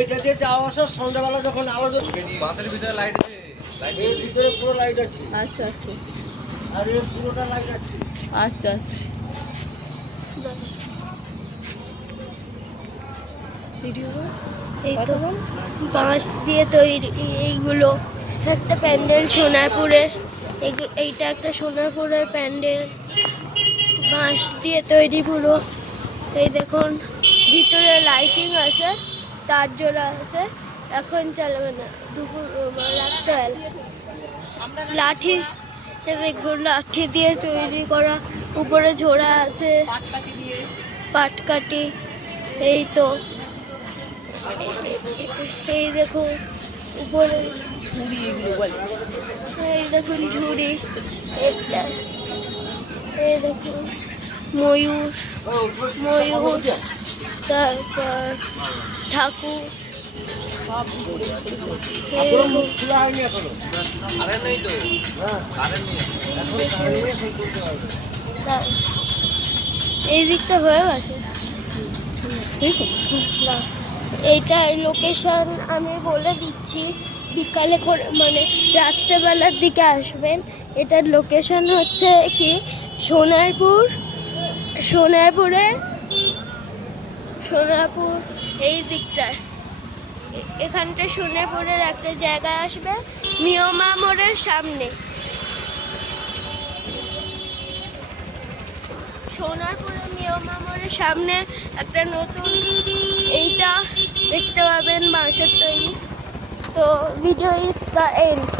এটা দিয়ে যাওয়া আসা সন্ধ্যাবেলা যখন আলো বাসের ভিতরে লাইট আছে, লাইটের ভিতরে পুরো লাইট আছে। আচ্ছা আচ্ছা, আর এর পুরোটা লাইট আছে। আচ্ছা আচ্ছা। এই তো বাঁশ দিয়ে তৈরি এইগুলো একটা প্যান্ডেল সোনারপুরের। এইটা একটা সোনারপুরের প্যান্ডেল, বাঁশ দিয়ে তৈরি পুরো। এই দেখুন ভিতরে লাইটিং আছে, তার জোড়া আছে। এখন চালাবে না, দুপুর রাত্রেবেলা। লাঠি দেখুন, লাঠি দিয়ে তৈরি করা, উপরে ঝোড়া আছে, পাটকাঠি। এই তো এই দেখুন উপরে ঝুড়ি এগুলো বলে। এই দেখুন ঝুড়ি, একটা এই দেখুন ময়ূর, ময়ূর, তারপর ঠাকুর। খোলা হয়নি এখনো। এই দিকটা হয়ে গেছে। এইটার লোকেশন আমি বলে দিচ্ছি, বিকালে করে মানে রাত্রেবেলার দিকে আসবেন। এটার লোকেশন হচ্ছে কি সোনারপুর, সোনারপুর এই দিকটায়। এখানটা সোনারপুরের একটা জায়গা আসবে, মিয়মা মোড়ের সামনে। সোনারপুরের মিয়মা মোড়ের সামনে একটা নতুন এইটা দেখতে পাবেন, বাঁশের তৈরি। তো ভিডিও ইজ দ্য এন্ড।